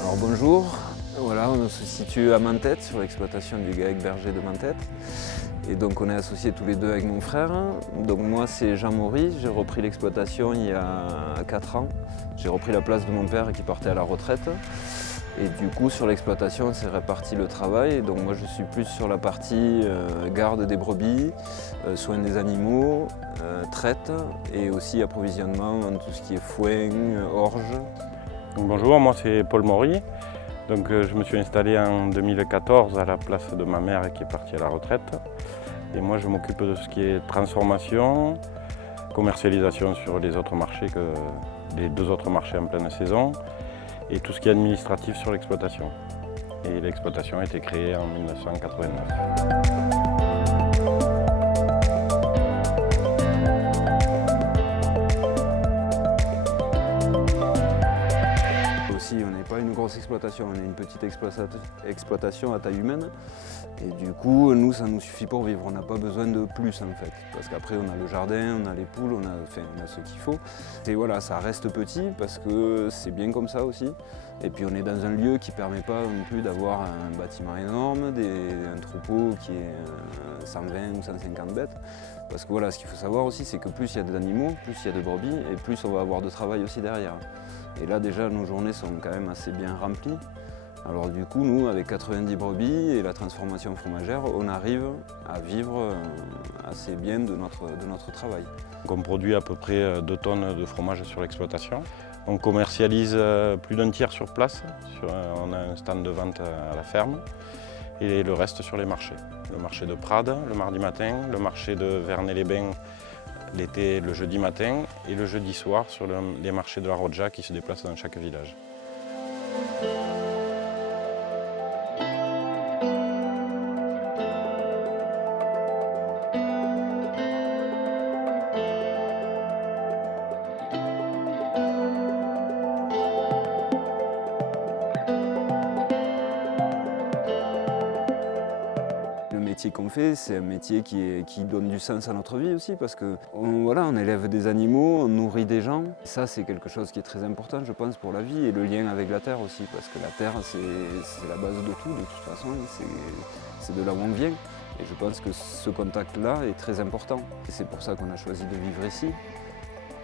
Alors bonjour, voilà, on se situe à Menthette, sur l'exploitation du GAEC berger de Menthette. Et donc on est associés tous les deux avec mon frère. Donc moi c'est Jean Maurice, j'ai repris l'exploitation il y a 4 ans. J'ai repris la place de mon père qui partait à la retraite. Et du coup sur l'exploitation on s'est réparti le travail. Donc moi je suis plus sur la partie garde des brebis, soins des animaux, traite et aussi approvisionnement en tout ce qui est foin, orge. Donc bonjour, moi c'est Paul Maury. Donc, je me suis installé en 2014 à la place de ma mère qui est partie à la retraite. Et moi je m'occupe de ce qui est transformation, commercialisation sur les autres marchés, les 2 autres marchés en pleine saison, et tout ce qui est administratif sur l'exploitation. Et l'exploitation a été créée en 1989. On n'est pas une grosse exploitation, on est une petite exploitation à taille humaine. Et du coup, nous, ça nous suffit pour vivre. On n'a pas besoin de plus en fait. Parce qu'après, on a le jardin, on a les poules, on a ce qu'il faut. Et voilà, ça reste petit parce que c'est bien comme ça aussi. Et puis on est dans un lieu qui ne permet pas non plus d'avoir un bâtiment énorme, un troupeau qui est 120 ou 150 bêtes. Parce que voilà, ce qu'il faut savoir aussi, c'est que plus il y a d'animaux, plus il y a de brebis, et plus on va avoir de travail aussi derrière. Et là déjà nos journées sont quand même assez bien remplies. Alors du coup nous avec 90 brebis et la transformation fromagère, on arrive à vivre assez bien de notre travail. Donc on produit à peu près 2 tonnes de fromage sur l'exploitation. On commercialise plus d'un tiers sur place. On a un stand de vente à la ferme et le reste sur les marchés. Le marché de Prades le mardi matin, le marché de Vernay-les-Bains l'été, le jeudi matin et le jeudi soir sur les marchés de la Rodja qui se déplacent dans chaque village. Le métier qu'on fait, c'est un métier qui donne du sens à notre vie aussi parce que on élève des animaux, on nourrit des gens. Ça, c'est quelque chose qui est très important, je pense, pour la vie et le lien avec la terre aussi parce que la terre, c'est la base de tout, de toute façon, c'est de là où on vient. Et je pense que ce contact-là est très important. Et c'est pour ça qu'on a choisi de vivre ici,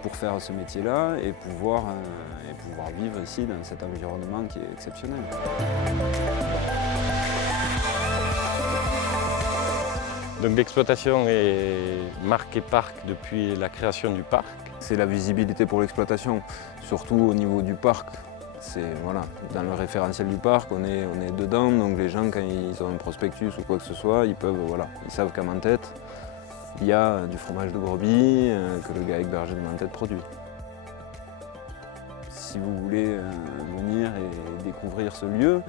pour faire ce métier-là et pouvoir vivre ici dans cet environnement qui est exceptionnel. Donc l'exploitation est marquée parc depuis la création du parc. C'est la visibilité pour l'exploitation, surtout au niveau du parc. Voilà, dans le référentiel du parc, on est dedans, donc les gens quand ils ont un prospectus ou quoi que ce soit, ils savent qu'à Menthette, il y a du fromage de brebis que le GAEC berger de Menthette produit. Si vous voulez venir et découvrir ce lieu,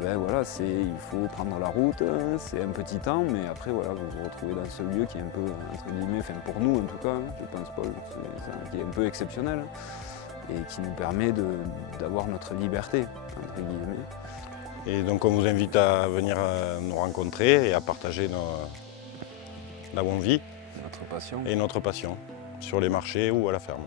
il faut prendre la route, c'est un petit temps, mais après vous vous retrouvez dans ce lieu qui est un peu, entre guillemets, pour nous en tout cas, je pense Paul, qui est un peu exceptionnel et qui nous permet d'avoir notre liberté, entre guillemets. Et donc on vous invite à venir nous rencontrer et à partager là où on vit Notre passion. et notre passion sur les marchés ou à la ferme.